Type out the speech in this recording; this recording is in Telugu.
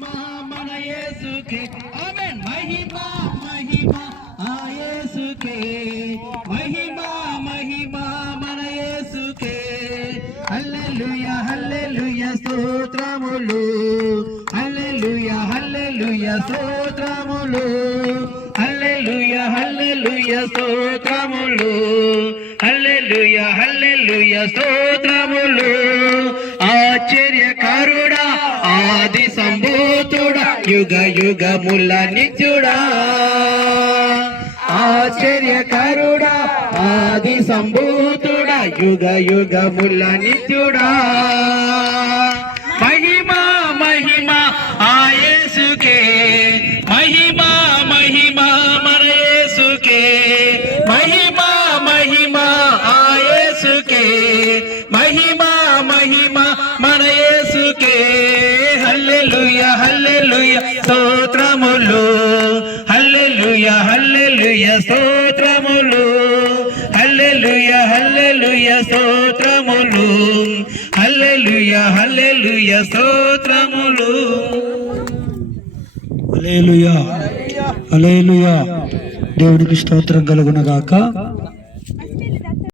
మహిమా మన యేసుకే. ఆమేన్. మహిమా మహిమా ఆ యేసుకే. మహిమా మహిమా మన యేసుకే. హల్లెలూయా హల్లెలూయా స్తోత్రములు. హల్లెలూయా హల్లెలూయా స్తోత్రములు. హల్లెలూయా హల్లెలూయా స్తోత్రములు. హల్లెలూయా హల్లెలూయా స్తోత్రములు. ఆశ్చర్యకారుడా ఆది సంభూతుడా యుగ యుగముల నిత్యుడా ఆశ్చర్యకరుడా ఆది సంభూతుడా యుగ యుగముల నిత్యుడా మహిమా మహిమా ఆయేసుకే మహిమా మహిమా మన మహిమా మహిమా ఆయేసుకే మహిమా మహిమా మన హల్లెలూయా హల్లెలూయా స్తోత్రములు. హల్లెలూయా హల్లెలూయా స్తోత్రములు. హల్లెలూయా హల్లెలూయా స్తోత్రములు. హల్లెలూయా హల్లెలూయా స్తోత్రములు. అలేలుయా అలేలుయా దేవునికి స్తోత్రం కలుగునగాక.